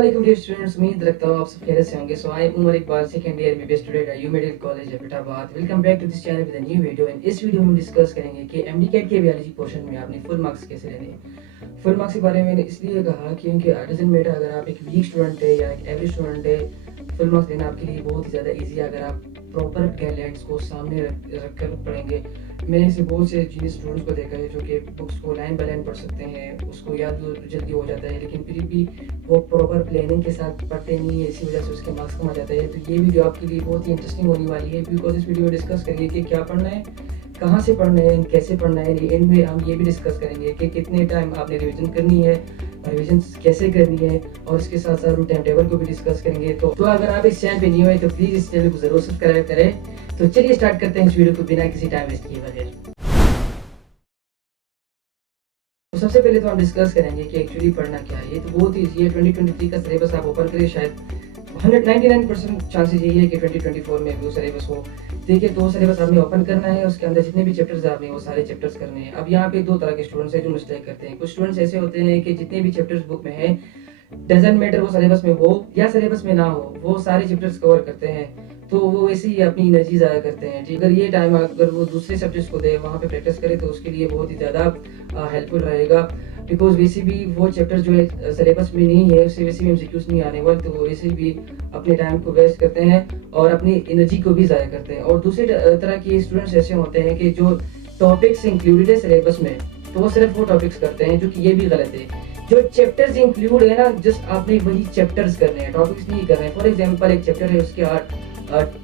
वालेकुम dear students, उम्मीद रखता हूँ आप सब खैरियत से होंगे। So I am Umar Iqbal, second year में B student at U middle college Abbottabad. Welcome back to this channel with a new video. And इस वीडियो में हम डिस्कस करेंगे कि एमडीकेट के बायोलॉजी पोर्शन में आपने फुल मार्क्स कैसे लेने हैं। फुल मार्क्स के बारे में मैंने इसलिए कहा क्योंकि डजंट मैटर अगर आप एक वीक स्टूडेंट है या एक एवरेज स्टूडेंट है, फुल मार्क्स लेना आपके लिए बहुत ही ज़्यादा ईजी है अगर आप प्रॉपर गाइडलाइंस को सामने रख कर पढ़ेंगे। मैंने ऐसे बहुत से जीनियस स्टूडेंट्स को देखा है जो कि बुक्स को लाइन बाय लाइन पढ़ सकते हैं, उसको याद जल्दी हो जाता है, लेकिन फिर भी वो प्रॉपर प्लानिंग के साथ पढ़ते नहीं है, इसी वजह से उसके मार्क्स कम आ जाते हैं। तो ये वीडियो आपके लिए बहुत ही इंटरेस्टिंग होने वाली है, बिकॉज इस वीडियो में डिस्कस करेंगे कि क्या पढ़ना है, कहाँ से पढ़ना है, कैसे पढ़ना है। एंड में हम ये भी डिस्कस करेंगे कि कितने टाइम आपने रिविजन करनी है, रिविजन कैसे करनी है, और इसके साथ साथ हम टाइम टेबल को भी डिस्कस करेंगे। तो अगर आप इस चैनल पे न्यू है तो प्लीज़ इस चैनल को जरूर सब्सक्राइब करें। तो चलिए स्टार्ट करते हैं इस वीडियो को बिना किसी टाइम वेस्ट किए बगैर। तो सबसे पहले तो हम डिस्कस करेंगे कि एक्चुअली पढ़ना क्या है। ये तो बहुत ईजी है। 2023 का सिलेबस आप ओपन करिए, शायद 199% चांसेस यही है कि 2024 में भी वो सिलेबस हो। देखिए, तो सिलेबस आपने ओपन करना है, उसके अंदर जितने भी चैप्टर्स आपने वो सारे चैप्टर्स करने हैं। अब यहाँ पे दो तरह के स्टूडेंट्स हैं जो मिस्टेक करते हैं। कुछ स्टूडेंट्स ऐसे होते हैं कि जितने भी चैप्टर्स बुक में हैं, डजंट मैटर वो सिलेबस में हो या सिलेबस में ना हो, वो सारे चैप्टर्स कवर करते हैं। तो वो ऐसे ही अपनी एनर्जी ज़ाया करते हैं। ठीक, अगर ये टाइम अगर वो दूसरे सब्जेक्ट्स को दे, वहाँ पे प्रैक्टिस करे, तो उसके लिए बहुत ही ज़्यादा हेल्पफुल रहेगा। बिकॉज वैसे भी वो चैप्टर जो है सिलेबस में नहीं है, उससे वैसे भी एमसीक्यूज नहीं आने वाले, तो वो वैसे भी अपने टाइम को वेस्ट करते हैं और अपनी एनर्जी को भी ज़ाया करते हैं। और दूसरी तरह के स्टूडेंट्स ऐसे होते हैं कि जो टॉपिक्स इंक्लूडेड है सिलेबस में, तो वो सिर्फ वो टॉपिक्स करते हैं, जो कि ये भी गलत है। जो चैप्टर्स इंक्लूड है ना, जस्ट आपने वही चैप्टर्स करने हैं, टॉपिक्स नहीं करने हैं। फॉर एग्जांपल एक चैप्टर है, उसके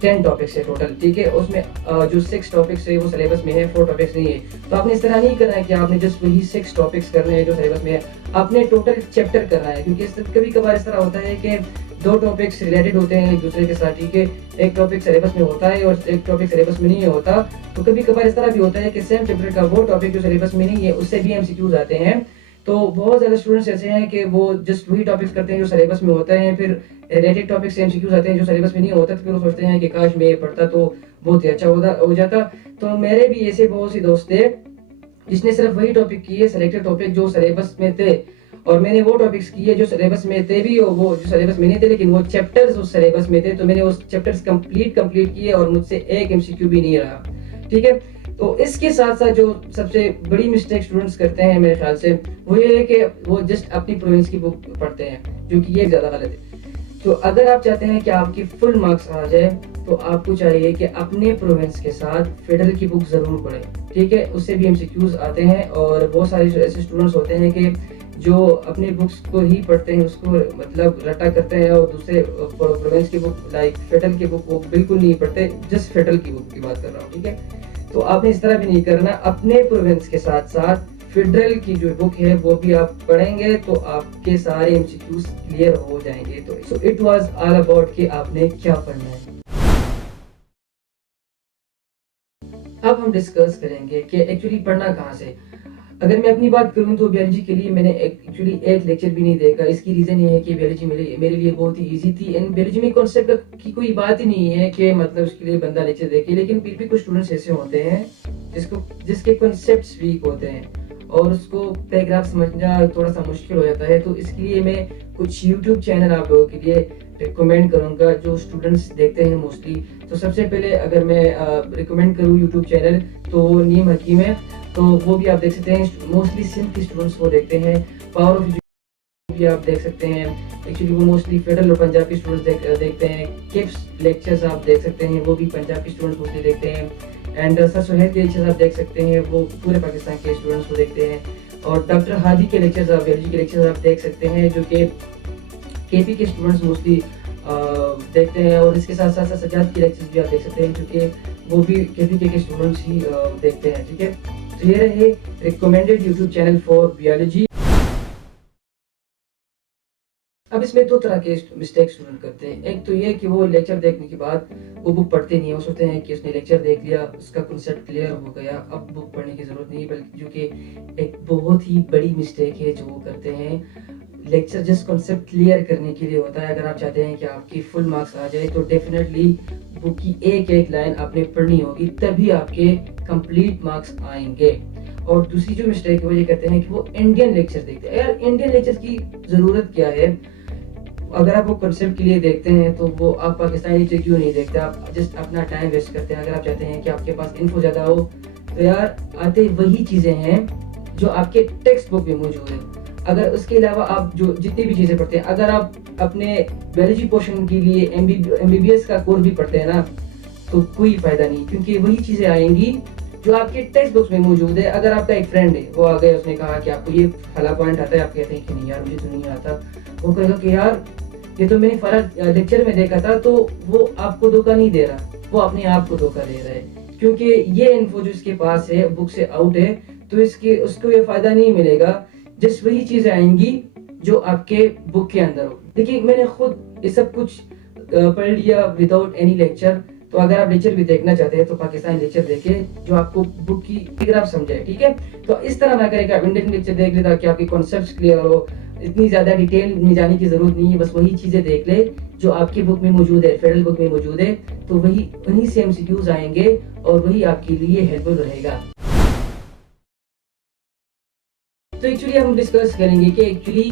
10 टॉपिक्स है टोटल, ठीक है। उसमें जो 6 टॉपिक्स है वो सिलेबस में है, 4 टॉपिक्स नहीं है। तो आपने इस तरह नहीं करना है कि आपने जस्ट वही 6 टॉपिक्स करने हैं जो सिलेबस में है, आपने टोटल चैप्टर करना है। क्योंकि कभी कभार इस तरह होता है कि 2 टॉपिक्स रिलेटेड होते हैं एक दूसरे के साथ, ठीक है। एक टॉपिक सिलेबस में होता है और एक टॉपिक सिलेबस में नहीं होता। तो कभी कभार इस तरह भी होता है कि सेम चैप्टर का वो टॉपिक जो सिलेबस में नहीं है, उससे भी एमसीक्यूज आते हैं। तो बहुत ज़्यादा स्टूडेंट्स ऐसे हैं कि वो जस्ट वही टॉपिक्स करते हैं जो सिलेबस में होते हैं, फिर रिलेटेड टॉपिक से एमसीक्यूज आते हैं जो सिलेबस में नहीं होता, तो फिर वो सोचते हैं कि काश मैं ये पढ़ता तो बहुत ही अच्छा हो जाता। तो मेरे भी ऐसे बहुत सी दोस्त थे जिसने सिर्फ वही टॉपिक किए, सिलेक्टेड टॉपिक जो सिलेबस में थे, और मैंने वो टॉपिक्स किए जो सिलेबस में थे भी, और वो जो सिलेबस में नहीं थे लेकिन वो चैप्टर्स उस सिलेबस में थे, तो मैंने उस चैप्टर्स कंप्लीट किए और मुझसे एक एमसीक्यू भी नहीं रहा, ठीक है। तो इसके साथ साथ जो सबसे बड़ी मिस्टेक स्टूडेंट्स करते हैं मेरे ख्याल से, वो ये है कि वो जस्ट अपनी प्रोविंस की बुक पढ़ते हैं, जो कि ये ज़्यादा गलत है। तो अगर आप चाहते हैं कि आपकी फुल मार्क्स आ जाए, तो आपको चाहिए कि अपने प्रोविंस के साथ फेडरल की बुक ज़रूर पढ़ें, ठीक है। उससे भी एमसीक्यूज आते हैं, और बहुत सारे ऐसे स्टूडेंट्स होते हैं कि जो अपनी बुक्स को ही पढ़ते हैं, उसको मतलब रटा करते हैं, और दूसरे प्रोविंस की बुक लाइक फेडरल की बुक वो बिल्कुल नहीं पढ़ते। जस्ट फेडरल की बुक की बात कर रहा हूँ, ठीक है। तो आपने इस तरह भी नहीं करना, अपने प्रोविंस के साथ साथ फेडरल की जो बुक है वो भी आप पढ़ेंगे तो आपके सारे एमसीक्यूज क्लियर हो जाएंगे। तो so it was all about कि आपने क्या पढ़ना है। अब हम डिस्कस करेंगे कि एक्चुअली पढ़ना कहाँ से। अगर मैं अपनी बात करूं तो बायोलॉजी के लिए मैंने एक्चुअली एक लेक्चर भी नहीं देखा। इसकी रीज़न ये है कि बायोलॉजी मेरे लिए बहुत ही इजी थी, एंड बायोलॉजी में कॉन्सेप्ट की कोई बात ही नहीं है कि मतलब उसके लिए बंदा लेक्चर देखे। लेकिन फिर भी कुछ स्टूडेंट्स ऐसे होते हैं जिसके कॉन्सेप्ट्स वीक होते हैं और उसको पैराग्राफ समझना थोड़ा सा मुश्किल हो जाता है। तो इसके लिए मैं कुछ यूट्यूब चैनल आप लोगों के लिए रिकमेंड करूंगा जो स्टूडेंट्स देखते हैं मोस्टली। तो सबसे पहले अगर मैं रिकमेंड करूँ यूट्यूब चैनल, तो नीम हकीम है, तो वो भी आप देख सकते हैं। मोस्टली सिंध के स्टूडेंट्स वो देखते हैं। पावर ऑफ भी आप देख सकते हैं, एक्चुअली वो मोस्टली फेडरल और पंजाबी स्टूडेंट्स देखते हैं। किप्स लेक्चर्स आप देख सकते हैं, वो भी पंजाबी स्टूडेंट्स मोस्टली देखते हैं। एंड सर सुहेल के लेक्चर्स आप देख सकते हैं, वो पूरे पाकिस्तान के स्टूडेंट्स को देखते हैं। और डॉक्टर हादी के लेक्चर्स आप बायोलॉजी के लेक्चर्स आप देख सकते हैं, जो कि केपी के स्टूडेंट्स मोस्टली देखते हैं। और इसके साथ साथ सजाद के लेक्चर्स भी आप देख सकते हैं, जो कि वो भी केपी के स्टूडेंट्स ही देखते हैं, ठीक है। तो ये रहे recommended YouTube channel for biology. अब इसमें दो तरह के मिस्टेक स्टूडेंट करते हैं। एक तो ये कि वो लेक्चर देखने के बाद वो बुक पढ़ते नहीं है। वो सोचते हैं कि उसने लेक्चर देख लिया, उसका कॉन्सेप्ट क्लियर हो गया, अब बुक पढ़ने की जरूरत नहीं है, बल्कि जो कि एक बहुत ही बड़ी मिस्टेक है जो वो करते हैं। लेक्चर जस्ट कॉन्सेप्ट क्लियर करने के लिए होता है। अगर आप चाहते हैं कि आपकी फुल मार्क्स आ जाए, तो डेफिनेटली बुक की एक एक लाइन आपने पढ़नी होगी, तभी आपके कंप्लीट मार्क्स आएंगे। और दूसरी जो मिस्टेक है वो ये कहते हैं कि वो इंडियन लेक्चर देखते हैं। यार, इंडियन लेक्चर की जरूरत क्या है? अगर आप वो कंसेप्ट के लिए देखते हैं तो वो आप पाकिस्तानी नीचे क्यों नहीं देखते, आप जस्ट अपना टाइम वेस्ट करते हैं। अगर आप चाहते हैं कि आपके पास इन्फो ज़्यादा हो तो यार आते वही चीज़ें हैं जो आपके टेक्स्ट बुक में मौजूद है। अगर उसके अलावा आप जो जितनी भी चीज़ें पढ़ते हैं, अगर आप अपने बायोलॉजी पोर्शन के लिए MBBS का कोर्स भी पढ़ते हैं ना, तो कोई फ़ायदा नहीं, क्योंकि वही चीज़ें आएंगी जो आपके टेक्स्ट बुक्स में मौजूद है। अगर आपका एक फ्रेंड है, वो आ गया, उसने कहा कि आपको ये फला पॉइंट आता है, आप कहते हैं कि नहीं यार मुझे तो नहीं आता, वो कहेगा कि यार ये तो मैंने फला लेक्चर में देखा था, तो वो आपको धोखा नहीं दे रहा, वो अपने आप को धोखा दे रहा है, क्योंकि ये इन्फो जो इसके पास है बुक से आउट है, तो इसके उसको ये फायदा नहीं मिलेगा। जस्ट वही चीजें आएंगी जो आपके बुक के अंदर हो। देखिए मैंने खुद ये सब कुछ पढ़ लिया विदाउट एनी लेक्चर। तो अगर आप लेक्चर भी देखना चाहते हैं तो पाकिस्तानी लेक्चर देखें जो आपको बुक की पैराग्राफ समझाए, ठीक है। तो इस तरह ना करें कि आप इंडियन लेक्चर देख ले ताकि आपके कॉन्सेप्ट्स क्लियर हो, इतनी ज्यादा डिटेल में जाने की जरूरत नहीं है, बस वही चीजें देख ले जो आपकी बुक में मौजूद है, फेडरल बुक में मौजूद है, तो वही उन्हीं से MCQs आएंगे और वही आपके लिए हेल्पफुल रहेगा। तो एक्चुअली हम डिस्कस करेंगे कि एक्चुअली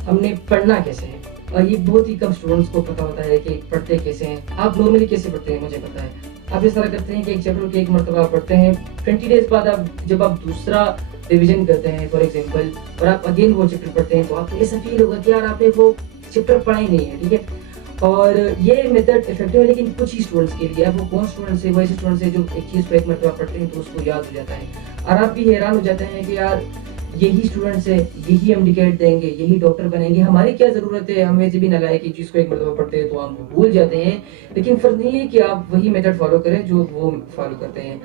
हमने पढ़ना कैसे है, और ये बहुत ही कम स्टूडेंट्स को पता होता है कि पढ़ते कैसे हैं। आप नॉर्मली कैसे पढ़ते हैं मुझे पता है, आप इस तरह करते हैं कि एक चैप्टर के एक मरतबा पढ़ते हैं, 20 डेज बाद आप जब आप दूसरा रिवीजन करते हैं फॉर एग्जांपल, और आप अगेन वो चैप्टर पढ़ते हैं, तो आपको ऐसा फील होगा कि यार आपने वो चैप्टर पढ़ा ही नहीं है, ठीक है। और ये मेथड इफेक्टिव है लेकिन कुछ ही स्टूडेंट्स के लिए। अब वो कौन स्टूडेंट्स है, वो ऐसे स्टूडेंट्स है जो एक चीज़ को एक मरतबा पढ़ते हैं तो उसको याद हो जाता है, और आप भी हैरान हो जाते हैं कि यार यही स्टूडेंट्स है, यही हम डिकेट देंगे, यही डॉक्टर बनेंगे, हमारी क्या जरूरत है, हम वैसे भी नालायक की चीज को एक मरतबा पढ़ते हैं तो हम भूल जाते हैं। लेकिन फर्क नहीं है कि आप वही मेथड फॉलो करें जो वो फॉलो करते हैं।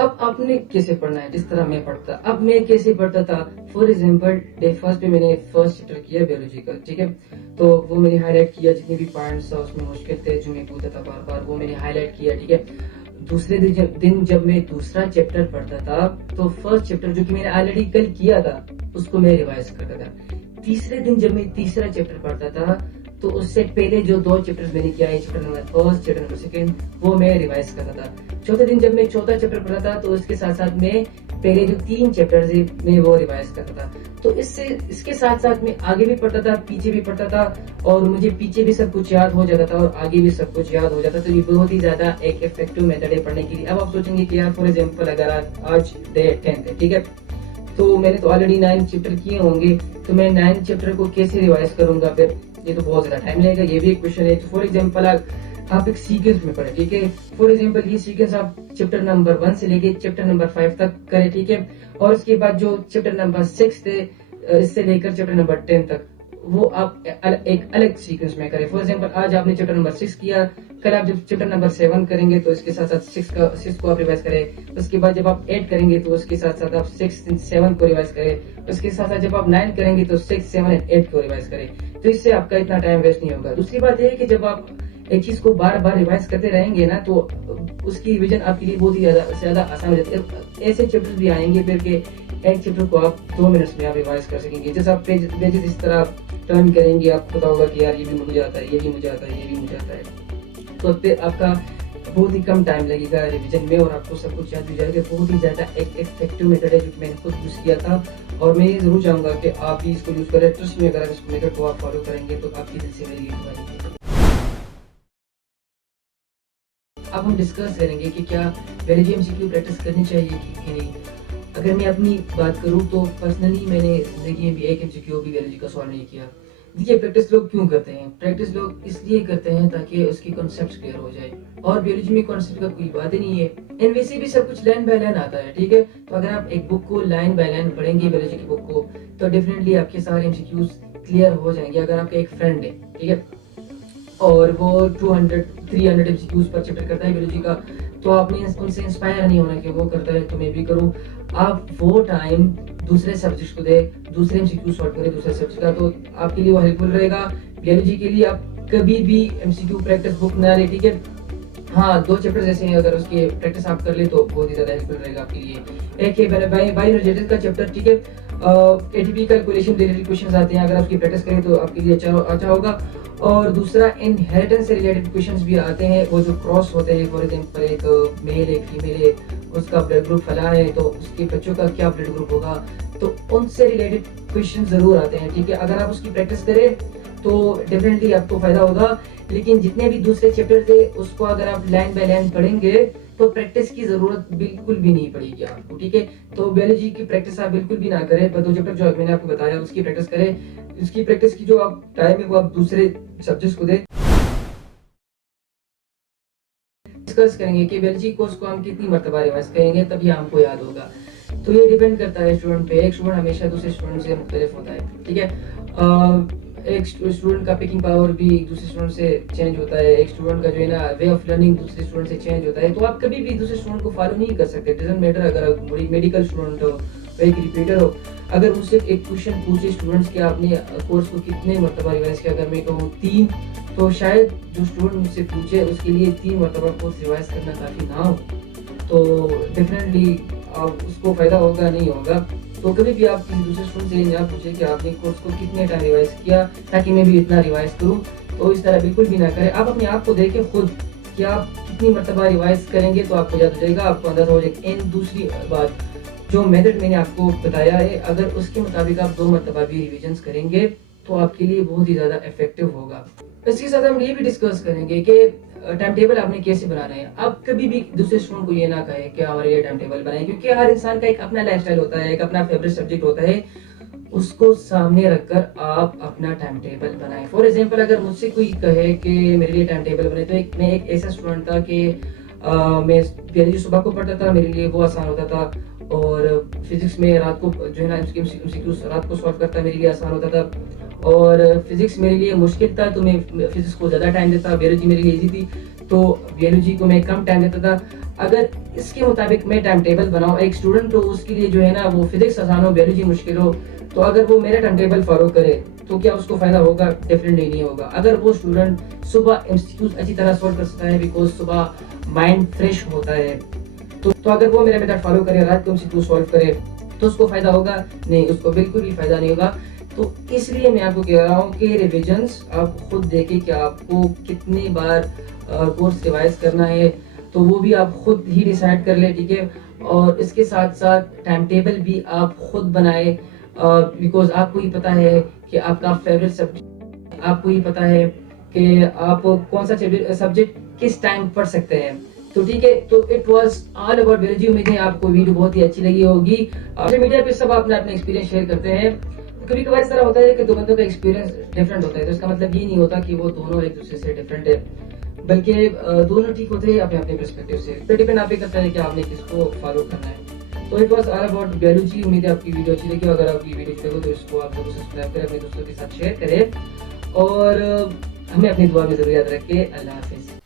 अब आपने कैसे पढ़ना है, जिस तरह मैं पढ़ता, अब मैं कैसे पढ़ता था, फॉर एग्जाम्पल डे फर्स्ट पे मैंने फर्स्ट चैप्टर किया बायोलॉजी का, ठीक है। तो वो मैंने हाईलाइट किया, जितने भी पॉइंट्स उसमें मुश्किल थे जो मैं पूछता था बार बार, वो मैंने हाईलाइट किया, ठीक है। दूसरे दिन जब मैं दूसरा चैप्टर पढ़ता था तो फर्स्ट चैप्टर जो कि मैंने ऑलरेडी कल किया था उसको मैं रिवाइज करता था। तीसरे दिन जब मैं तीसरा चैप्टर पढ़ता था तो उससे पहले जो 2 चैप्टर्स मैंने किया है, chapter number first, chapter number second, वो मैं रिवाइज करता था। चौथे दिन जब मैं चौथा चैप्टर पढ़ा था तो उसके साथ साथ में पहले जो 3 चैप्टर्स है मैं वो रिवाइज करता था। तो इसके साथ साथ मैं आगे भी पढ़ता था, पीछे भी पढ़ता था, और मुझे पीछे भी सब कुछ याद हो जाता था और आगे भी सब कुछ याद हो जाता था। तो ये बहुत ही ज्यादा एक इफेक्टिव मेथड है पढ़ने के लिए। अब आप सोचेंगे कि यार फॉर एग्जाम्पल अगर आज डे 10 है, ठीक है, तो मैंने तो ऑलरेडी 9 चैप्टर किए होंगे, तो मैं 9 चैप्टर को कैसे रिवाइज करूंगा, फिर ये तो बहुत ज्यादा टाइम लगेगा, ये भी एक क्वेश्चन है। तो फॉर एग्जाम्पल आप एक सीक्वेंस में पढ़े, ठीक है। फॉर एग्जाम्पल ये सीक्वेंस आप चैप्टर नंबर 1 से लेके चैप्टर नंबर 5 तक करें, ठीक है। और उसके बाद जो चैप्टर नंबर 6 थे इससे लेकर चैप्टर नंबर 10 तक वो आप एक अलग सीक्वेंस में करें। फॉर एग्जाम्पल आज आपने चैप्टर नंबर 6 किया, कल आप जब चैप्टर नंबर 7 करेंगे तो इसके साथ साथ 6 को आप रिवाइज करें। उसके बाद जब आप 8 करेंगे तो उसके साथ साथ आप 6 और 7 को रिवाइज करें। उसके साथ साथ जब आप 9 करेंगे तो 6, 7 और 8 को रिवाइज करें। तो इससे आपका इतना टाइम वेस्ट नहीं होगा। दूसरी बात यह है कि जब आप एक चीज को बार बार रिवाइज करते रहेंगे ना तो उसकी रिवीजन आपके लिए बहुत ही ज्यादा आसान हो जाती है। ऐसे चैप्टर भी आएंगे फिर के एक चैप्टर को आप 2 मिनट्स में आप रिवाइज कर सकेंगे। जैसे आप पेजेस इस तरह टर्न करेंगे आपको पता होगा कि यार ये भी मुझे आता है, ये भी मुझे आता है, ये भी मुझे आता है। तो फिर आपका बहुत ही कम टाइम लगेगा रिवीजन में और आपको सब कुछ याद हो जाएगा। बहुत ही ज्यादा एक इफेक्टिव मेथड है जो मैंने खुद यूज किया था और मैं ये जरूर चाहूंगा कि आप भी इसको यूज करें। ट्रस्ट में अगर इस मेथड को आप फॉलो करेंगे तो आपकी दिल से मेरी दुआ है। अब हम डिस्कस करेंगे कि क्या बायोलॉजी MCQ प्रैक्टिस करनी चाहिए कि नहीं। अगर मैं अपनी बात करूं तो पर्सनली मैंने जिंदगी में भी एक MCQ भी बायोलॉजी का सॉल्व नहीं किया। देखिए प्रैक्टिस लोग क्यों करते हैं, प्रैक्टिस लोग इसलिए करते हैं ताकि उसके कॉन्सेप्ट क्लियर हो जाए, और बायोलॉजी में कॉन्सेप्ट का कोई बात ही नहीं है। एंड वैसे भी सब कुछ लाइन बाय लाइन आता है, ठीक है। तो अगर आप एक बुक को लाइन बाय लाइन पढ़ेंगे बायोलॉजी की बुक को तो डेफिनेटली आपके सारे MCQs क्लियर हो जाएंगे। अगर आपका एक फ्रेंड है, ठीक है, और वो 200-300 MCQs पर चैप्टर करता है बायोलॉजी का, तो आपने उनसे इंस्पायर नहीं होना कि वो करता है तो मैं भी करूं। आप वो टाइम दूसरे सब्जेक्ट्स को दे, दूसरे MCQ सॉल्व करें दूसरे सब्जेक्ट का, तो आपके लिए वो हेल्पफुल रहेगा। बायोलॉजी के लिए आप कभी भी MCQ प्रैक्टिस बुक ना ले, ठीक है। हाँ 2 चैप्टर जैसे हैं, अगर उसकी प्रैक्टिस आप कर ले तो बहुत ही ज्यादा हेल्पफुल रहेगा आपके लिए। एक है बायोएनर्जेटिक्स का चैप्टर, ठीक है। ATP कैलकुलेशन रिलेटेड क्वेश्चंस आते हैं, अगर आपकी प्रैक्टिस करें तो आपके लिए अच्छा होगा। और दूसरा इनहेरिटेंस से रिलेटेड क्वेश्चंस भी आते हैं, वो जो क्रॉस होते हैं, फॉर एग्जांपल एक मेल एक फीमेल है, उसका ब्लड ग्रुप फला है तो उसके बच्चों का क्या ब्लड ग्रुप होगा, तो उनसे रिलेटेड क्वेश्चन जरूर आते हैं, ठीक है। अगर आप उसकी प्रैक्टिस करें तो डेफिनेटली आपको फायदा होगा। लेकिन जितने भी दूसरे चैप्टर थे उसको अगर आप लाइन बाय लाइन पढ़ेंगे तो प्रैक्टिस की जरूरत बिल्कुल भी नहीं पड़ेगी आपको, ठीक है। तो बायोलॉजी की प्रैक्टिस आप बिल्कुल भी ना करें, पर दो चैप्टर जो मैंने आपको बताया उसकी प्रैक्टिस करें। उसकी प्रैक्टिस की जो आप टाइम है वो आप दूसरे सब्जेक्ट्स को दें। डिस्कस करेंगे कि बायोलॉजी कोर्स को हम कितनी मरतबा रिवाइज करेंगे तभी हमको याद होगा। तो ये डिपेंड करता है स्टूडेंट पे। एक स्टूडेंट हमेशा दूसरे स्टूडेंट से मुख्तलिफ होता है, ठीक है। एक स्टूडेंट का पिकिंग पावर भी दूसरे स्टूडेंट से चेंज होता है। एक स्टूडेंट का जो है ना वे ऑफ लर्निंग दूसरे स्टूडेंट से चेंज होता है। तो आप कभी भी दूसरे स्टूडेंट को फॉलो नहीं कर सकते। डजंट मैटर अगर आप मेडिकल स्टूडेंट हो, एक रिपीटर हो, अगर उससे एक क्वेश्चन पूछे स्टूडेंट्स के आपने कोर्स को कितने मरतबा रिवाइज किया, अगर मैं कहूँ 3, तो शायद जो स्टूडेंट मुझसे पूछे उसके लिए 3 मरतबा कोर्स रिवाइज करना काफ़ी ना हो। तो डेफिनेटली आप उसको फ़ायदा होगा नहीं होगा। तो कभी भी आप किसी दूसरे स्टूडेंट से ये ना पूछे कि आपने कोर्स को कितने टाइम रिवाइज किया ताकि मैं भी इतना रिवाइज करूँ। तो इस तरह बिल्कुल भी ना करें। आप अपने आप को देखें खुद कि आप कितनी मरतबा रिवाइज करेंगे तो आपको याद हो जाएगा, आपको अंदाज़ा हो जाएगा। एंड दूसरी बात, जो मेथड मैंने आपको बताया है अगर उसके मुताबिक आप 2 मरतबा भी रिविजन्स करेंगे तो आपके लिए बहुत ही ज़्यादा इफेक्टिव होगा। इसके साथ हम ये भी डिस्कस करेंगे कि टाइम टेबल आपने कैसे बनाना है। आप कभी भी दूसरे स्टूडेंट को ये ना कहें कि हमारे लिए टाइम टेबल बनाएं, क्योंकि हर इंसान का एक अपना लाइफस्टाइल होता है, एक अपना फेवरेट सब्जेक्ट होता है। उसको सामने रखकर आप अपना टाइम टेबल बनाएं। फॉर एग्जांपल अगर मुझसे कोई कहे कि मेरे लिए टाइम टेबल बने, तो मैं एक ऐसा स्टूडेंट था कि मैं बायोलॉजी सुबह को पढ़ता था, मेरे लिए वो आसान होता था। और फिजिक्स में रात को जो है ना एमसीक्यूज रात को सॉल्व करता मेरे लिए आसान होता था। और फिजिक्स मेरे लिए मुश्किल था तो मैं फिजिक्स को ज़्यादा टाइम देता। बायोलॉजी मेरे लिए इजी थी तो बायोलॉजी को मैं कम टाइम देता था। अगर इसके मुताबिक मैं टाइम टेबल बनाऊँ, एक स्टूडेंट तो उसके लिए जो है ना वो फिजिक्स आसान हो बायोलॉजी मुश्किल हो, तो अगर वो मेरा टाइम टेबल फॉलो करे तो क्या उसको फायदा होगा? डेफिनेटली नहीं होगा। अगर वो स्टूडेंट सुबह एमसीक्यूज अच्छी तरह सॉल्व कर सकता है बिकॉज सुबह माइंड फ्रेश होता है, तो अगर वो मेरा मेथड फॉलो करे, रात को एमसीक्यू सॉल्व करे, तो उसको फायदा होगा? नहीं, उसको बिल्कुल भी फायदा नहीं होगा। तो इसलिए मैं आपको कह रहा हूँ कि रिविजन्स आप खुद देखें कि आपको कितनी बार कोर्स रिवाइज करना है, तो वो भी आप खुद ही डिसाइड कर ले, ठीक है। और इसके साथ साथ टाइम टेबल भी आप खुद बनाए, बिकॉज आपको ही पता है कि आपका फेवरेट सब्जेक्ट, आपको ही पता है कि आप कौन सा सब्जेक्ट किस टाइम पढ़ सकते हैं। तो ठीक है, तो it was all about biology. उम्मीद है आपको वीडियो बहुत ही अच्छी लगी होगी। सोशल मीडिया पे सब अपना अपना एक्सपीरियंस शेयर करते हैं। कभी कभार इस तरह होता है कि दो बंदों का एक्सपीरियंस डिफरेंट होता है, तो इसका मतलब ये नहीं होता कि वो दोनों एक दूसरे से डिफरेंट है, बल्कि दोनों ठीक होते हैं अपने अपने पर्सपेक्टिव से। तो डिपेंड आप पे करता है कि आपने किसको फॉलो करना है। तो it was all about biology. उम्मीद है आपकी वीडियो अच्छी लगी। अगर आपकी वीडियो अच्छी लगी तो इसको आप लोग सब्सक्राइब करें, अपने दोस्तों के साथ शेयर करें और हमें अपनी दुआ में जरूर याद रखें। अल्लाह हाफिज।